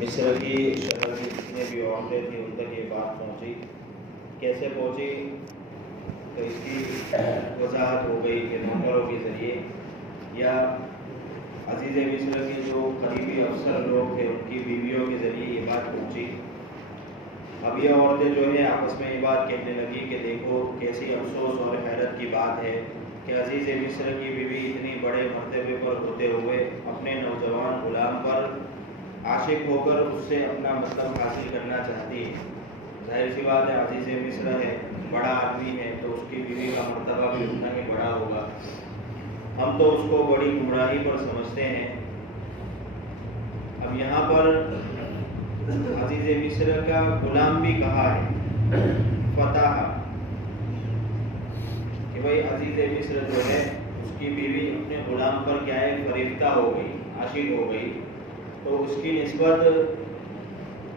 مصر کی شہر کی جتنے بھی عورتیں تھیں ان تک یہ بات پہنچی. کیسے پہنچی تو اس کی وضاحت ہو گئی کہ نوکروں کے ذریعے یا عزیز مصر کے جو قریبی افسر لوگ تھے ان کی بیویوں کے ذریعے یہ بات پہنچی. اب یہ عورتیں جو ہے آپس میں یہ بات کہنے لگی کہ دیکھو کیسی افسوس اور حیرت کی بات ہے کہ عزیز مصر کی بیوی اتنی بڑے مرتبے پر ہوتے ہوئے اپنے نوجوان غلام پر عاشق ہو کر اس سے اپنا مطلب حاصل کرنا چاہتی ہے. ظاہر سی بات ہے عزیز مصر ہے, بڑا آدمی ہے, تو اس کی بیوی کا مرتبہ بھی اتنا ہی بڑا ہوگا. ہم تو اس کو بڑی گمراہی پر سمجھتے ہیں. اب یہاں پر عزیز مصر کا غلام بھی کہا ہے فتح کہ بھائی عزیز مصر جو ہے اس کی بیوی اپنے غلام پر کیا ہے فریفتہ ہو گئی, عاشق ہو گئی. تو اس کی نسبت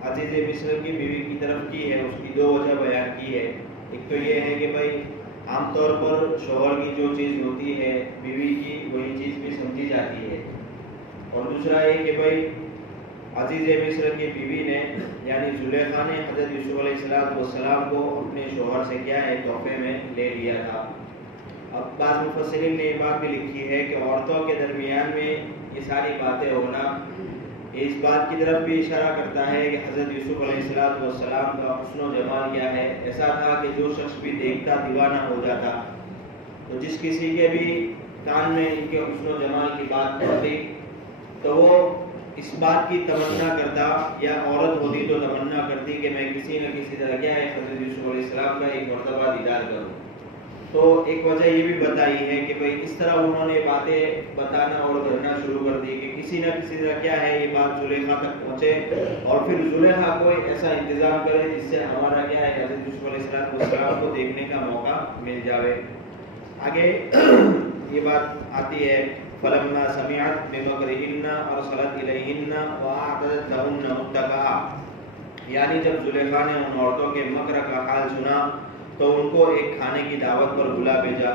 عزیز مصر کی بیوی کی طرف کی ہے. اس کی دو وجہ بیان کی ہے. ایک تو یہ ہے کہ بھائی عام طور پر شوہر کی جو چیز ہوتی ہے بیوی کی وہی چیز بھی سمجھی جاتی ہے. اور دوسرا یہ کہ بھائی عزیز مصر کی بیوی نے یعنی زلیخا نے حضرت یوسف علیہ السلام کو اپنے شوہر سے کیا ہے تحفے میں لے لیا تھا. اب بعض مفسرین نے یہ بات بھی لکھی ہے کہ عورتوں کے درمیان میں یہ ساری باتیں ہونا اس بات کی طرف بھی اشارہ کرتا ہے کہ حضرت یوسف علیہ السلام کا حسن و جمال کیا ہے. ایسا تھا کہ جو شخص بھی دیکھتا دیوانہ ہو جاتا. تو جس کسی کے بھی کان میں ان کے حسن و جمال کی بات پڑتی تو وہ اس بات کی تمنا کرتا, یا عورت ہوتی تو تمنا کرتی کہ میں کسی نہ کسی طرح کیا ہے حضرت یوسف علیہ السلام کا ایک مرتبہ دیدار کروں. تو ایک وجہ یہ بھی بتائی ہے کہ بھئی اس طرح انہوں نے باتیں بتانا اور کرنا شروع کر دی کہ کسی نہ کسی طرح کیا ہے یہ بات زلیخا تک پہنچے اور پھر زلیخا کوئی ایسا انتظام کرے جس سے ہمارا کیا ہے حضرت یوسف علیہ السلام کو دیکھنے کا موقع مل جاوے. آگے یہ بات آتی ہے فلما سمعت بمکرہن ارسلت الیہن واعتدت لہن متکئا, یعنی جب زلیخا نے ان عورتوں کے مکر کا حال سنا تو ان کو ایک کھانے کی دعوت پر بلا بھیجا.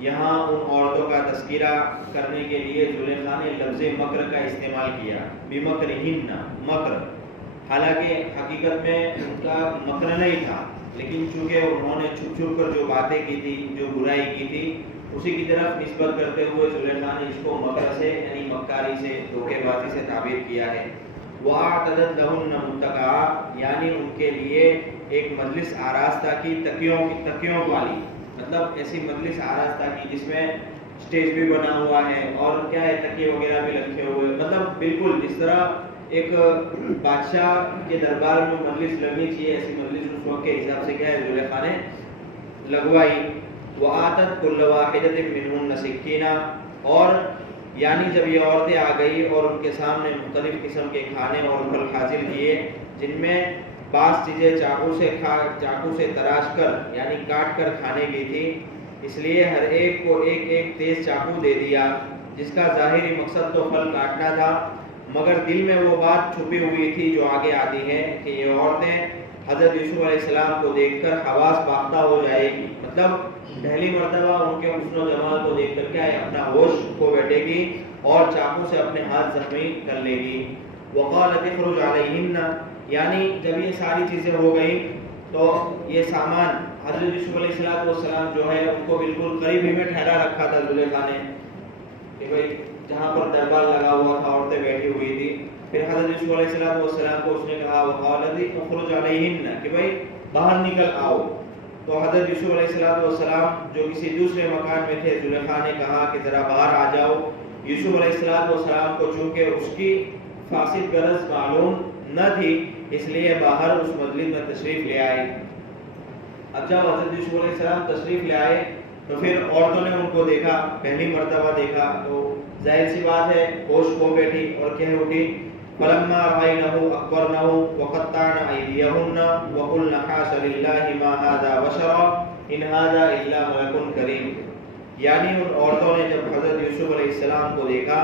یہاں ان عورتوں کا تذکرہ کرنے کے لیے زلیخا نے لفظ مکر کا استعمال کیا, بمکرہن مکر. حالانکہ حقیقت میں ان کا مکر نہیں تھا, لیکن چونکہ انہوں نے چھپ چھپ کر جو باتیں کی تھی, جو برائی کی تھی, اسی کی طرف نسبت کرتے ہوئے زلیخا نے اس کو مکر سے یعنی مکاری سے دھوکے بازی سے تعبیر کیا ہے. وَأَعْتَدَتْ لَهُنَّ مُتَّكَئًا, یعنی ان کے لیے ایک مجلس آراستہ کی تکیوں والی, مطلب ایسی مجلس آراستہ کی جس میں سٹیج بھی بنا ہوا ہے اور کیا ہے تکیے وغیرہ بھی رکھے ہوئے, مطلب بالکل جس طرح ایک بادشاہ کے دربار میں مجلس لگنی چاہیے ایسی مجلس اس وقت کے حساب سے کیا ہے زلیخا نے لگوائی. وَآتَتْ كُلَّ وَاحِدَةٍ مِّنْهُنَّ سِكِّینًا, اور یعنی جب یہ عورتیں آ گئی اور ان کے سامنے مختلف قسم کے کھانے اور پھل حاصل کیے جن میں بعض چیزیں چاقو سے تراش کر یعنی کاٹ کر کھانے کی تھی, اس لیے ہر ایک کو ایک ایک تیز چاقو دے دیا جس کا ظاہری مقصد تو پھل کاٹنا تھا, مگر دل میں وہ بات چھپی ہوئی تھی جو آگے آتی ہے کہ یہ عورتیں حضرت یوسف علیہ السلام کو دیکھ کر حواس باختہ ہو جائے گی, مطلب پہلی مرتبہ ان کے حسن و جمال کو دیکھ کر کیا ہے اپنا ہوش کھو بیٹھے گی اور چاقو سے اپنے ہاتھ زخمی کر لے گی. وقالت اخرج علیہن, یعنی جب یہ ساری چیزیں ہو گئی تو یہ سامان حضرت یوسف علیہ السلام جو ہے ان کو بالکل قریب ہی میں ٹھہرا رکھا تھا زلیخا نے کہ بھئی جہاں پر دربار لگا ہوا تھا عورتیں بیٹھی ہوئی تھی. پھر حضرت یوسف علیہ السلام کو اس نے کہا وقالت اخرج علیہن کہ بھئی باہر نکل آؤ. تو حضرت یوسف علیہ السلام جو کسی دوسرے مکان میں تھے, زلیخا نے کہا کہ ذرا باہر آ جاؤ. یوسف علیہ السلام کو چونکہ اس کی فاسد غرض معلوم نہ تھی اس لیے باہر اس مجلس میں تشریف لے آئے. اب جب حضرت یوسف علیہ السلام تشریف لے آئے تو پھر عورتوں نے ان کو دیکھا, پہلی مرتبہ دیکھا تو ظاہر سی بات ہے ہوش کھو بیٹھی اور کہہ اٹھی فلما رأینہ اکبرنہ وقطعن ایدیہن وقلن حاش للہ ما ھذا بشرا ان ھذا الا ملک کریم, یعنی ان عورتوں نے جب حضرت یوسف علیہ السلام کو دیکھا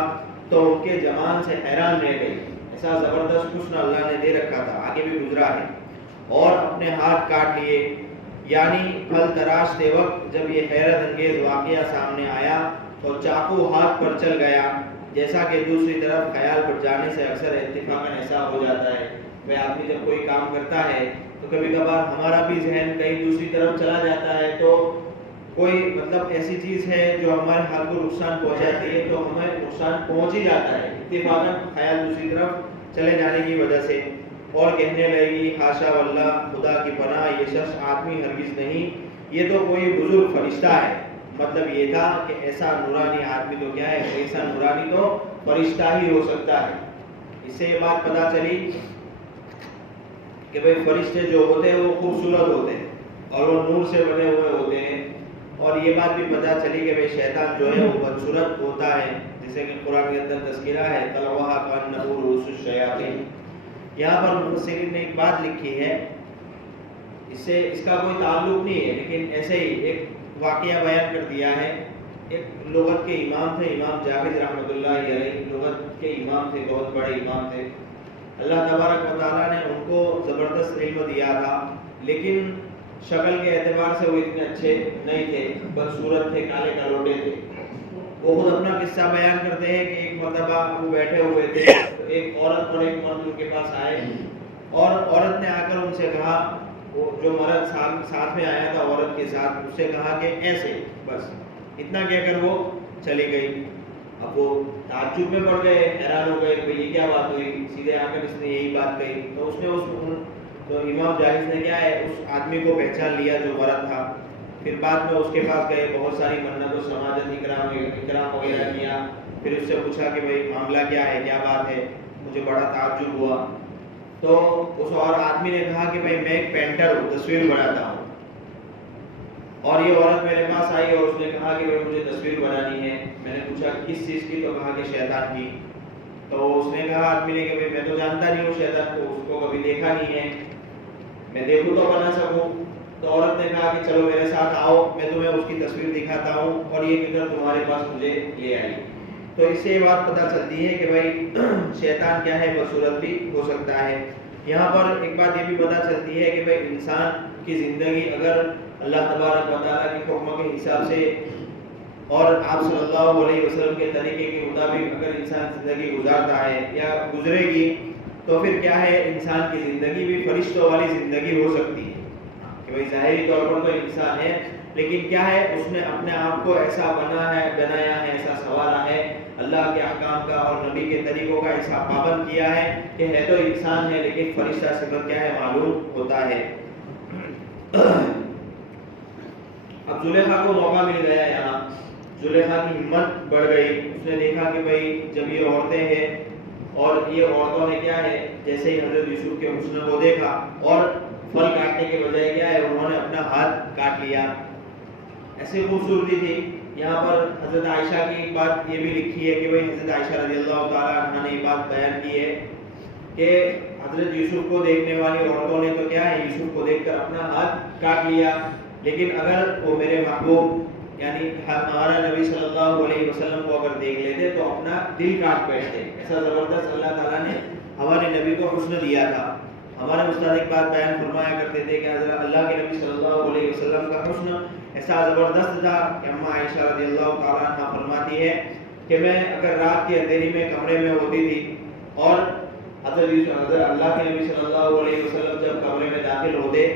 تو ان کے جمال سے حیران رہ گئی. ایسا زبردست حسن اللہ نے دے رکھا تھا, آگے بھی گزرا ہے, اور اپنے ہاتھ کاٹ لیے. یعنی پھل تراشتے وقت جب یہ حیرت انگیز واقعہ سامنے آیا اور چاقو ہاتھ پر چل گیا، جیسا کہ دوسری طرف خیال پر جانے سے اکثر اتفاقاً ایسا ہو جاتا ہے۔ بھائی آدمی جب کوئی کام کرتا ہے تو کبھی کبھار ہمارا بھی ذہن کہیں دوسری طرف چلا جاتا ہے، تو کوئی مطلب ایسی چیز ہے جو ہمارے ہاتھ کو نقصان پہنچاتی ہے تو ہمیں نقصان پہنچ ہی جاتا ہے اتفاقاً خیال دوسری طرف چلے جانے کی وجہ سے، اور کہنے لگے گی حاشا واللہ، خدا کی پناہ، یہ شخص آدمی ہرگز نہیں، یہ تو کوئی بزرگ فرشتہ ہے۔ مطلب یہ تھا کہ ایسا نورانی آدمی تو کیا ہے، ایسا نورانی تو فرشتہ ہی ہو سکتا ہے۔ اس سے یہ بات پتہ چلی کہ بھئی فرشتے جو ہوتے ہیں وہ خوبصورت ہوتے ہیں اور وہ نور سے بنے ہوئے ہوتے ہیں، اور یہ بات بھی پتہ چلی کہ بھئی شیطان جو ہے وہ بدصورت ہوتا ہے، جیسے کہ قرآن کے اندر تذکرہ ہے طلعها كأنه رؤوس الشياطين۔ یہاں پر مفسرین نے ایک بات لکھی ہے، اس سے اس کا کوئی تعلق نہیں ہے لیکن ایسے ہی ایک واقعہ بیان کر دیا ہے۔ ایک لغت کے امام تھے، امام جاوید رحمۃ اللہ علیہ، لغت کے امام تھے، بہت بڑے امام تھے۔ اللہ تبارک و تعالیٰ نے ان کو زبردست علم دیا تھا، لیکن شکل کے اعتبار سے وہ اتنے اچھے نہیں تھے، بدصورت تھے، کالے کالوٹے تھے۔ وہ خود اپنا قصہ بیان کرتے ہیں کہ ایک مرتبہ وہ بیٹھے ہوئے تھے تو ایک عورت اور ایک مرد ان کے پاس آئے، اور عورت نے آ کر ان سے کہا، وہ جو مرد ساتھ میں آیا تھا عورت کے ساتھ، اس سے کہا کہ ایسے، بس اتنا کہہ کر وہ چلی گئی۔ اب وہ تعجب میں پڑ گئے، حیران ہو گئے کہ یہ کیا بات ہوئی، سیدھے آ کر اس نے یہی بات کہی۔ تو اس نے تو امام جاہز نے کیا ہے اس آدمی کو پہچان لیا جو مرد تھا، پھر بعد میں اس کے پاس گئے، بہت ساری منت و سماجت اکرام وغیرہ کیا، پھر اس سے پوچھا کہ بھئی معاملہ کیا ہے، کیا بات ہے، مجھے بڑا تعجب ہوا۔ تو اس اور آدمی نے کہا کہ بھئی میں ایک پینٹر ہوں، تصویر بناتا ہوں، اور یہ عورت میرے پاس آئی اور اس نے کہا کہ بھئی مجھے تصویر بنانی ہے۔ میں نے پوچھا کس چیز کی، تو کہا کہ شیطان کی۔ تو اس نے کہا آدمی نے کہ بھئی میں تو جانتا نہیں ہوں شیطان کو، اس کو کبھی دیکھا نہیں ہے، میں دیکھوں تو بنا سکوں۔ تو عورت نے کہا کہ چلو میرے ساتھ آؤ، میں تمہیں اس کی تصویر دکھاتا ہوں، اور یہ فکر تمہارے پاس مجھے لے آئی۔ تو اس سے یہ بات پتہ چلتی ہے کہ بھائی شیطان کیا ہے، بدصورت بھی ہو سکتا ہے۔ یہاں پر ایک بات یہ بھی پتہ چلتی ہے کہ بھائی انسان کی زندگی اگر اللہ تبارک و تعالیٰ کے حکم کے حساب سے اور آپ صلی اللہ علیہ وسلم کے طریقے کے مطابق اگر انسان زندگی گزارتا ہے یا گزرے گی، تو پھر کیا ہے انسان کی زندگی بھی فرشتوں والی زندگی ہو سکتی ہے کہ بھائی ظاہری طور پر تو انسان ہے، لیکن کیا ہے اس نے اپنے آپ کو ایسا بنایا ہے، ایسا سنوارا ہے اللہ کے احکام کا اور نبی کے طریقوں کا ایسا پابند کیا ہے کہ ہے تو انسان ہے لیکن فرشتہ صفت کیا ہے معلوم ہوتا ہے۔ اب زلیخا کو موقع مل گیا، یہاں زلیخا کی ہمت بڑھ گئی، اس نے دیکھا کہ بھائی جب یہ عورتیں ہیں اور یہ عورتوں نے کیا ہے جیسے ہی حضرت یوسف کے حسن کو دیکھا اور پھل کاٹنے کے بجائے کیا ہے انہوں نے اپنا ہاتھ کاٹ لیا، ایسی خوبصورتی تھی۔ یہاں پر حضرت عائشہ کی ایک بات یہ بھی لکھی ہے کہ بھائی حضرت عائشہ رضی اللہ تعالیٰ عنہ نے یہ بات بیان کی ہے کہ حضرت یوسف کو دیکھنے والی عورتوں نے تو کیا ہے یوسف کو دیکھ کر اپنا ہاتھ کاٹ لیا، لیکن اگر وہ میرے محبوب یعنی ہمارا نبی صلی اللہ علیہ وسلم کو اگر دیکھ لیتے تو اپنا دل کاٹ بیٹھتے۔ ایسا زبردست اللہ تعالیٰ نے ہمارے نبی کو حسن دیا تھا۔ ہمارے استاد ایک بات بیان فرمایا کرتے تھے کہ حضرت اللہ کے نبی صلی اللہ علیہ وسلم کا حسن ایسا زبردست تھا کہ اماں عائشہ رضی اللہ تعالیٰ عنہ فرماتی ہے کہ میں اگر رات کی اندھیری میں کمرے میں ہوتی تھی اور حضرت اللہ کے نبی صلی اللہ علیہ وسلم جب کمرے میں داخل ہوتے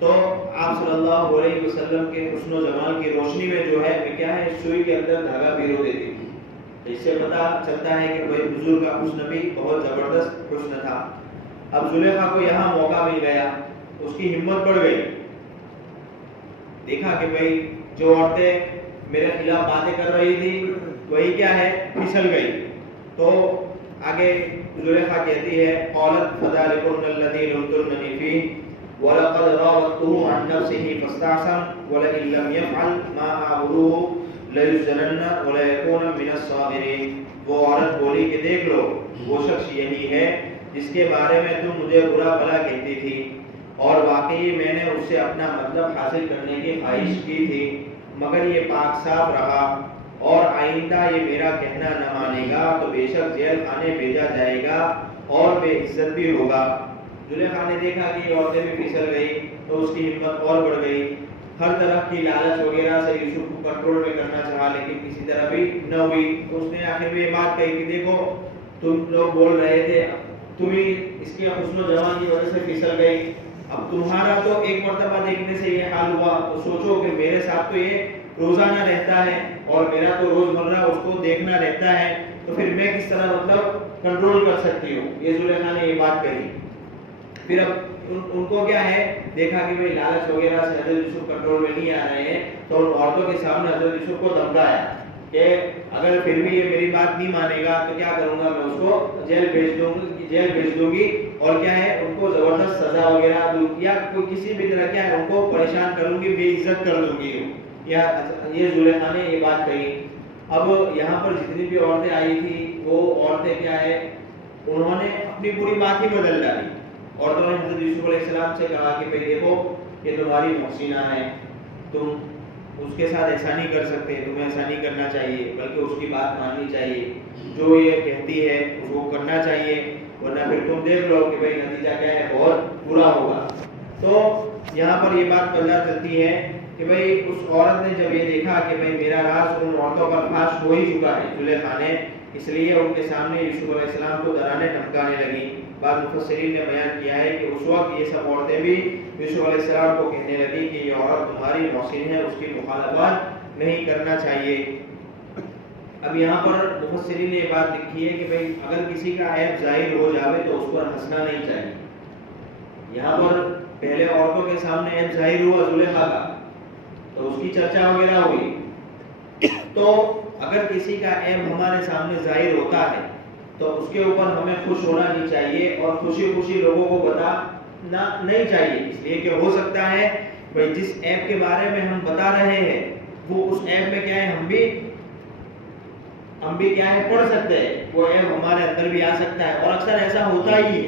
تو آپ صلی اللہ علیہ وسلم کے حسن و جمال کی روشنی میں جو ہے میں کیا ہے سوئی کے اندر دھاگا پیرو دیتی تھی۔ اس سے پتہ چلتا ہے کہ بھائی حضور کا حسن بھی بہت زبردست حسن تھا۔ اب زلیخا کو یہاں موقع مل گیا، اس کی ہمت بڑھ گئی، دیکھا کہ بھائی جو عورتیں میرے خلاف باتیں کر رہی تھی وہی کیا ہے پھسل گئی۔ تو آگے زلیخا کہتی ہے قالت فذلکن الذی لمتننی فیہ وَلَقَدْ رَاوَدتُّهُ عَنْ نَفْسِهِ فَاسْتَعْصَمَ وَلَئِن لَّمْ يَفْعَلْ مَا آمُرُهُ لَيُسْجَنَنَّ وَلَيَكُونَ مِنَ الصَّاغِرِينَ۔ وہ عورت بولی کہ دیکھ لو وہ شخص یہی ہے جس کے بارے میں تم مجھے برا بھلا کہتی تھی، اور واقعی میں نے اس سے اپنا مطلب حاصل کرنے کی خواہش کی تھی، مگر یہ پاک صاف رہا، اور آئندہ یہ میرا کہنا نہ مانے گا تو بے شک جیل خانے بھیجا جائے گا اور بے عزت بھی ہوگا۔ زلیخا نے دیکھا کہ یہ عورتیں بھی پھسل گئی تو اس کی ہمت اور بڑھ گئی، ہر طرح کی لالچ وغیرہ سے یوسف کو کنٹرول میں کرنا چاہا لیکن کسی طرح بھی نہ ہوئی. تو اس نے آخر میں یہ بات کہی کہ دیکھو تم لوگ بول رہے تھے تم ہی اس کی حسن و جمال کی وجہ سے پھسل گئی. اب تمہارا تو ایک مرتبہ دیکھنے سے یہ حال ہوا تو سوچو کہ میرے ساتھ تو یہ روزانہ رہتا ہے اور میرا تو روزمرہ اس کو دیکھنا رہتا ہے تو پھر میں کس طرح مطلب کنٹرول کر سکتی ہوں. یہ زلیخا نے یہ بات کہی. پھر اب ان کو کیا ہے دیکھا کہ بھئی لالچ وغیرہ سے حضرت یوسف کنٹرول میں نہیں آ رہے ہیں تو ان عورتوں کے سامنے حضرت یوسف کو دھمکایا کہ اگر پھر بھی یہ میری بات نہیں مانے گا تو کیا کروں گا میں اس کو جیل بھیج دوں گی اور کیا ہے ان کو زبردست سزا وغیرہ دوں یا کوئی کسی بھی طرح کیا ہے ان کو پریشان کروں گی بے عزت کر دوں گی. یہ زلیخا نے یہ بات کہی. اب یہاں پر جتنی بھی عورتیں آئی تھی وہ عورتیں کیا ہے انہوں نے اپنی پوری بات ہی بدل ڈالی. عورتوں نے حضرت یوسف علیہ السلام سے کہا کہ بھئی دیکھو یہ تمہاری محسنہ ہے تم اس کے ساتھ ایسا نہیں کر سکتے تمہیں ایسا نہیں کرنا چاہیے بلکہ اس کی بات ماننی چاہیے جو یہ کہتی ہے اس کو کرنا چاہیے ورنہ پھر تم دیکھ لو کہ بھئی نتیجہ کیا ہے بہت برا ہوگا. تو یہاں پر یہ بات پتہ چلتی ہے کہ بھئی اس عورت نے جب یہ دیکھا کہ بھئی میرا راز ان عورتوں پر فاش ہو ہی چکا ہے زلیخا نے اس لیے ان کے سامنے یوسف علیہ السلام کو ڈرانے دھمکانے لگی. بعض مفسرین نے بیان کیا ہے کہ اس وقت یہ سب عورتیں بھی یوسف علیہ السلام کو کہنے لگی کہ یہ عورت تمہاری محسن ہے اس کی مخالفت نہیں کرنا چاہیے. اب یہاں پر مفسرین نے یہ بات لکھی ہے کہ بھئی اگر کسی کا عیب ظاہر ہو جاوے تو اس پر ہنسنا نہیں چاہیے. یہاں پر پہلے عورتوں کے سامنے عیب ظاہر ہوا زلیخا کا تو اس کی چرچا وغیرہ ہوئی. تو اگر کسی کا عیب ہمارے سامنے ظاہر ہوتا ہے تو اس کے اوپر ہمیں خوش ہونا نہیں چاہیے اور خوشی خوشی لوگوں کو بتانا نہیں چاہیے اس لیے کہ ہو سکتا ہے بھئی جس عیب کے بارے میں ہم بتا رہے ہیں وہ اس عیب میں کیا ہے ہم بھی کیا ہے پڑھ سکتے ہیں وہ عیب ہمارے اندر بھی آ سکتا ہے اور اکثر ایسا ہوتا ہی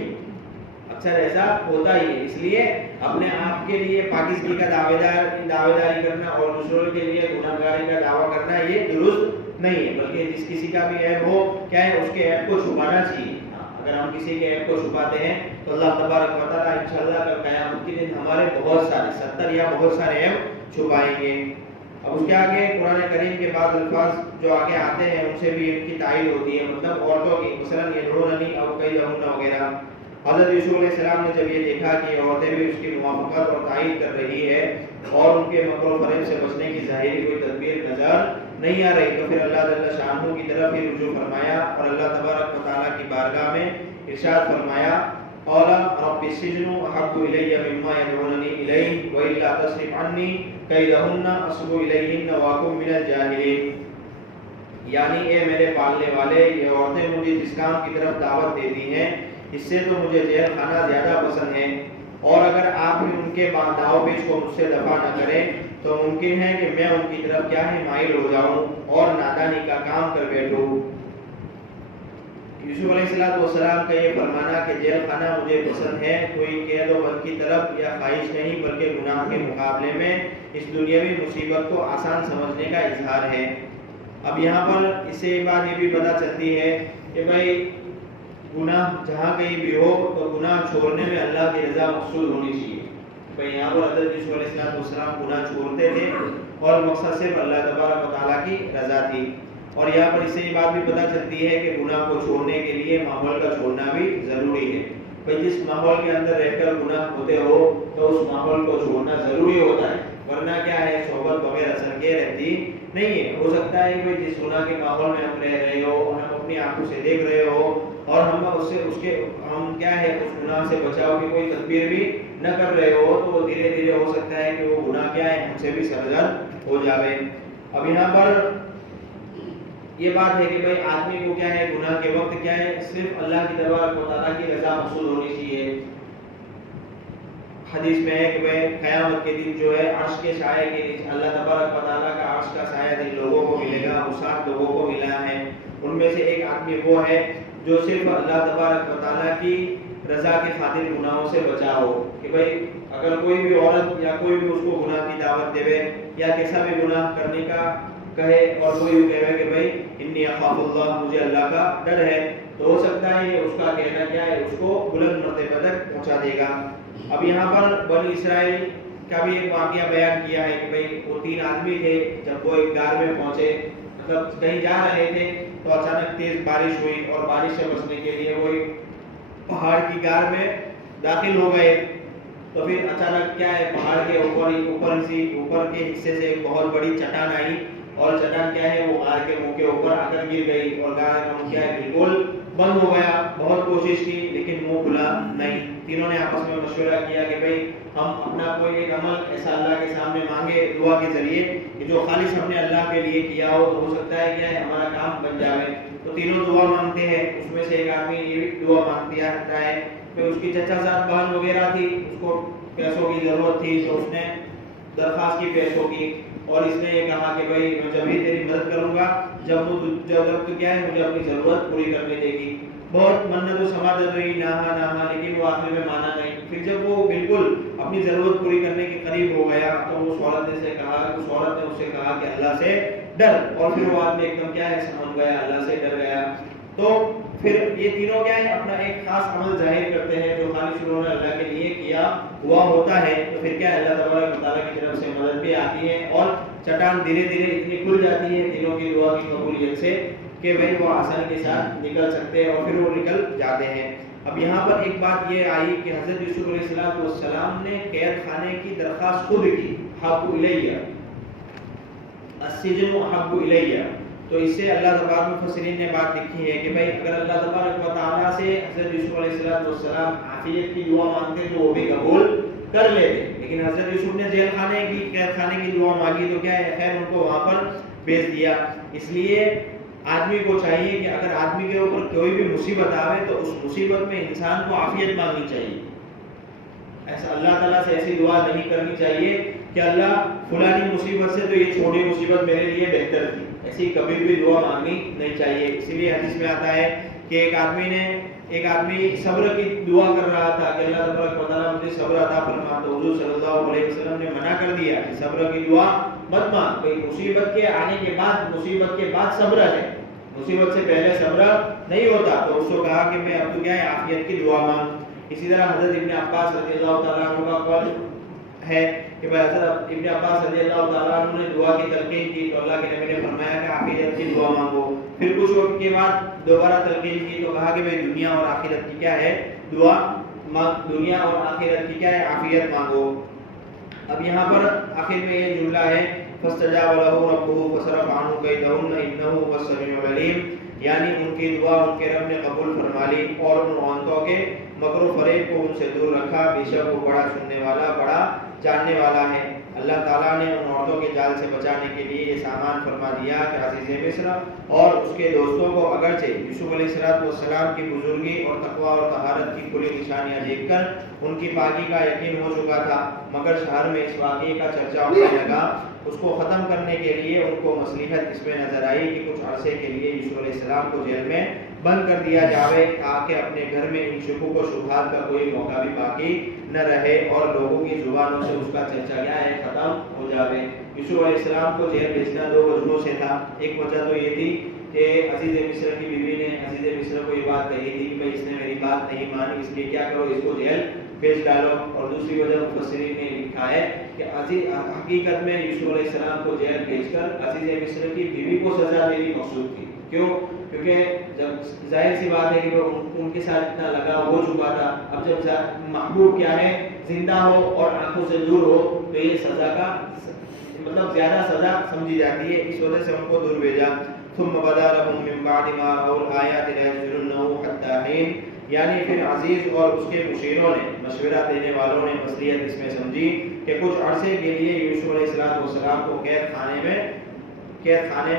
ہے اس لیے اپنے آپ کے لیے پاکیزگی کا دعویداری کرنا اور دوسروں کے لیے گناہگاری کا دعویٰ کرنا یہ درست نہیں ہے بلکہ جس کسی کا بھی عیب ہو کیا ہے اس کے عیب کو چھپانا چاہیے. اگر ہم کسی کے عیب کو چھپاتے ہیں تو اللہ تبارک و تعالیٰ انشاءاللہ کل قیامت کے دن ہمارے بہت سارے 70 یا بہت سارے عیب چھپائیں گے. اب اس کے آگے قرآن کریم کے بعض الفاظ جو آگے آتے ہیں ان سے بھی ان کی تائید ہوتی ہے مطلب عورتوں کی مثلا یدعوننی او کیدہن وغیرہ. حضرت یوسف علیہ السلام نے جب یہ دیکھا کہ عورتیں بھی اس کی موافقت اور تائید کر رہی ہے اور ان کے مکر و فریب سے بچنے کی ظاہری کوئی تدبیر نظر نہیں آ رہی تو پھر اللہ جل شانہ کی طرف ہی رجوع فرمایا اور اللہ تبارک و تعالیٰ کی بارگاہ میں ارشاد فرمایا قال رب السجن احب الی مما يدعوننی الیہ والا تصرف عنی کیدہن اصب الیہن واکن من الجاہلین. یعنی اے میرے پالنے والے یہ عورتیں مجھے جس کام کی طرف دعوت دیتی ہیں اس سے تو مجھے جیل خانہ زیادہ پسند ہے اور اگر آپ بھی ان کے دعو پیش کو مجھ سے دفع نہ کریں تو ممکن ہے کہ میں ان کی طرف کیا ہے مائل ہو جاؤں اور نادانی کا کام کر بیٹھوں. یوسف علیہ السلام کا یہ فرمانا کہ جیل خانہ مجھے پسند ہے کوئی قید و بند کی طرف یا خواہش نہیں بلکہ گناہ کے مقابلے میں اس دنیاوی مصیبت کو آسان سمجھنے کا اظہار ہے. اب یہاں پر اس سے ایک بات یہ بھی پتہ چلتی ہے کہ بھائی گناہ جہاں کہیں بھی ہو تو گناہ چھوڑنے میں اللہ کی رضا مقصود ہونی چاہیے. بھائی یہاں پر حضرت یوسف علیہ السلام گناہ چھوڑتے تھے اور مقصد صرف اللہ تبارک و تعالیٰ کی رضا تھی. اور یہاں پر اس سے یہ بات بھی پتہ چلتی ہے کہ گناہ کو چھوڑنے کے لیے ماحول کا چھوڑنا بھی ضروری ہے. بھائی جس ماحول کے اندر رہ کر گناہ ہوتے ہو تو اس ماحول کو چھوڑنا ضروری ہوتا ہے ورنہ کیا ہے صحبت بغیر اثر کے رہتی نہیں ہے. ہو سکتا ہے کہ جس گناہ کے ماحول میں ہم رہ رہے ہو ہم اپنی آنکھوں سے دیکھ رہے ہو اور ہم ہم کیا ہے اس گناہ سے بچاؤ کی کوئی تدبیر بھی نہ کر رہے ہو تو وہ دھیرے دھیرے ہو سکتا ہے کہ وہ گناہ کیا ہے ہم سے بھی سرزد ہو جاوے. اب یہاں پر یہ بات ہے کہ بھائی آدمی کو کیا ہے گناہ کے وقت کیا ہے صرف اللہ کی تبارک و تعالیٰ کی رضا مقصود ہونی چاہیے. حدیث میں ہے کہ بھائی قیامت کے دن جو ہے عرش کے سائے کے نیچے اللہ تبارک و تعالیٰ کا عرش کا سایہ جن لوگوں کو ملے گا وہ 7 لوگوں کو ملا ہے. ان میں سے ایک آدمی وہ ہے جو صرف اللہ تبارک و تعالیٰ کی رضا کے خاطر گناہوں سے بچا ہو کہ بھائی اگر کوئی بھی عورت یا کوئی بھی اس کو گناہ کی دعوت دے یا کیسا بھی گناہ کرنے کا کہے اور وہ یوں کہے کہ بھائی انی اخاف اللہ مجھے اللہ کا ڈر ہے تو ہو سکتا ہے اس کا کہنا کیا ہے اس کو بلند مرتبہ تک پہنچا دے گا. اب یہاں پر بنی اسرائیل کا بھی ایک واقعہ بیان کیا ہے کہ بھئی وہ 3 آدمی تھے، جب وہ ایک غار میں پہنچے، مطلب کہیں جا رہے تھے تو اچانک تیز بارش ہوئی اور بارش سے بچنے کے لیے وہ ایک پہاڑ کی غار میں داخل ہو گئے. تو پھر اچانک کیا ہے، پہاڑ کے اوپر کے حصے سے ایک بہت بڑی چٹان آئی اور چٹان کیا ہے وہ غار کے منہ کے اوپر آ کر گر گئی اور غار کا منہ کیا ہے بالکل بند ہو گیا. بہت کوشش کی لیکن منہ کھلا نہیں. تینوں نے آپس میں مشورہ کیا کہ بھئی ہم اپنا کوئی ایک عمل ایسا اللہ کے سامنے مانگے دعا کے ذریعے کہ جو خالص ہم نے اللہ کے لیے کیا ہو سکتا ہے کیا ہے ہمارا کام بن جائے. تو تینوں دعا مانگتے ہیں. اس میں سے ایک آدمی یہ دعا مانگتا ہے کہ اس کی چچا زاد بہن وغیرہ تھی، اس کو پیسوں کی ضرورت تھی تو اس نے درخواست کی پیسوں کی، اور اس نے یہ کہا کہ بھئی میں جب ہی تیری مدد کروں گا جب تو کیا ہے مجھے اپنی ضرورت پوری کرنے دے گی. بہت منت و سماجت رہی، نہا لیکن وہ آخر میں مانا نہیں. پھر جب وہ بالکل اپنی ضرورت پوری کرنے کے قریب ہو گیا تو اس عورت نے اس سے کہا کہ اللہ سے ڈر، اور پھر وہ آدمی ایک دم کیا ہے سمجھ گیا، اللہ سے ڈر گیا. تو پھر یہ تینوں کیا ہے اپنا ایک خاص عمل ظاہر کرتے ہیں جو خالص انہوں نے اللہ کے لیے کیا ہوا ہوتا ہے. تو پھر کیا ہے اللہ تبارک و تعالیٰ کی طرف سے مدد بھی آتی ہے اور چٹان دھیرے دھیرے اتنی کھل جاتی ہے تینوں کی دعا کی قبولیت سے کہ بھئی وہ آسانی کے ساتھ نکل سکتے ہیں اور پھر وہ نکل جاتے ہیں. اب یہاں پر ایک بات یہ آئی کہ حضرت یوسف علیہ السلام نے قید خانے کی درخواست خود کی، احب الیہ السجن احب الیہ. تو اس سے اللہ تبارک مفسرین نے بات لکھی ہے کہ بھئی اگر اللہ تبارک و تعالیٰ سے حضرت یوسف علیہ السلام عافیت کی دعا مانگتے تو وہ بھی قبول کر لیتے، لیکن حضرت یوسف نے جیل خانے کی قید خانے کی دعا مانگی تو کیا ہے خیر ان کو وہاں پر بھیج دیا. اس لیے آدمی کو چاہیے کہ اگر آدمی کے اوپر کوئی بھی مصیبت آوے تو اس مصیبت میں انسان کو عافیت مانگنی چاہیے. ایسا اللہ تعالیٰ سے ایسی دعا نہیں کرنی چاہیے کہ اللہ فلانی مصیبت سے تو یہ چھوٹی مصیبت میرے لیے بہتر تھی، ایسی کبھی بھی دعا مانگنی نہیں چاہیے. اسی لیے حدیث میں آتا ہے کہ ایک آدمی صبر کی دعا کر رہا تھا کہ اللہ تبارک و تعالیٰ مجھے صبر عطا فرما. تو حضور صلی اللہ علیہ وسلم نے منع کر دیا کہ صبر کی دعا مت مانگ. کوئی مصیبت کے آنے کے بعد صبر ہے، مصیبت سے پہلے صبر نہیں ہوتا. تو اس کو کہا کہ میں اب تو کیا ہے عافیت کی دعا مانگ. اسی طرح حضرت ابن عباس رضی اللہ تعالیٰ عنہ کا قول ہے کہ حضرت ابن عباس رضی اللہ تعالیٰ عنہ نے دعا کی تلقین کی تو اللہ کے نبی نے فرمایا کہ عافیت کی دعا مانگو. پھر کچھ وقت کے بعد دوبارہ تلقین کی تو کہا کہ بھئی دنیا اور آخرت کی کیا ہے دعا مانگ، دنیا اور آخرت کی کیا ہے عافیت مانگو. اب یہاں پر آخر میں یہ جملہ ہے فاستجاب له ربه فصرف عنه كيدهن انه هو السميع العليم، یعنی ان کی دعا ان کے رب نے قبول فرما لی اور ان عورتوں کے مکر و فریب کو ان سے دور رکھا. بے شک وہ بڑا سننے والا بڑا جاننے والا ہے. اللہ تعالیٰ نے ان عورتوں کے جال سے بچانے کے لیے یہ سامان فرما دیا کہ عزیز مصر اور اس کے دوستوں کو اگرچہ یوسف علیہ السلام کی بزرگی اور تقوی اور طہارت کی کھلی نشانیاں دیکھ کر ان کی پاکی کا یقین ہو چکا تھا، مگر شہر میں اس واقعے کا چرچا ہونے لگا. اس کو ختم کرنے کے لیے ان کو مصلحت اس میں نظر آئی کہ کچھ عرصے کے لیے یوسف علیہ السلام کو جیل میں بند کر دیا جاوے تاکہ اپنے گھر میں ان شکوک و شبہات کا کوئی موقع بھی باقی نہ رہے اور لوگوں کی زبانوں سے اس کا چرچا کیا ہے ختم ہو جاوے. یوسف علیہ السلام کو جیل بھیجنا 2 وجہوں سے تھا. ایک وجہ تو یہ تھی کہ عزیز مصر کی بیوی نے عزیز مصر کو یہ بات کہی تھی کہ اس نے میری بات نہیں مانی اس لیے کیا کرو اس کو جیل بھیج ڈالو. اور دوسری وجہ مفسرین نے لکھا ہے کہ حقیقت میں یوسف علیہ السلام کو جیل بھیج کر عزیز مصر کی بیوی کو سزا دینی مقصود تھی. کیوں؟ کیونکہ جب ظاہر سی بات ہے کہ ان کے ساتھ اتنا لگاؤ ہو چکا تھا، اب جب محبوب کیا ہے زندہ ہو اور آنکھوں سے دور ہو تو یہ سزا کا مطلب زیادہ سزا سمجھی جاتی ہے، اس وجہ سے ان کو دور بھیجا. ثم بدا لهم من بعد ما رأوا الآيات ليسجننه حتى حين، یعنی پھر عزیز اور اس کے مشیروں نے مشورہ دینے والوں نے مصلحت اس میں سمجھی کہ کچھ عرصے کے لیے یوسف علیہ السلام کو قید خانے میں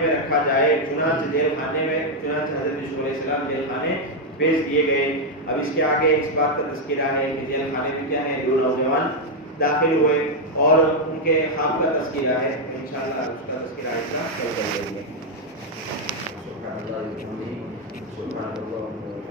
رکھا جائے. چنانچہ حضرت یوسف علیہ السلام جیل خانے بھیج دیے گئے. اب اس کے آگے اس بات کا تذکرہ ہے کہ جیل خانے میں کیا ہے 2 نوجوان داخل ہوئے اور ان کے خواب کا تذکرہ ہے. انشاءاللہ اس کا تذکرہ اس کا کل کر دیں گے. سبحان اللہ.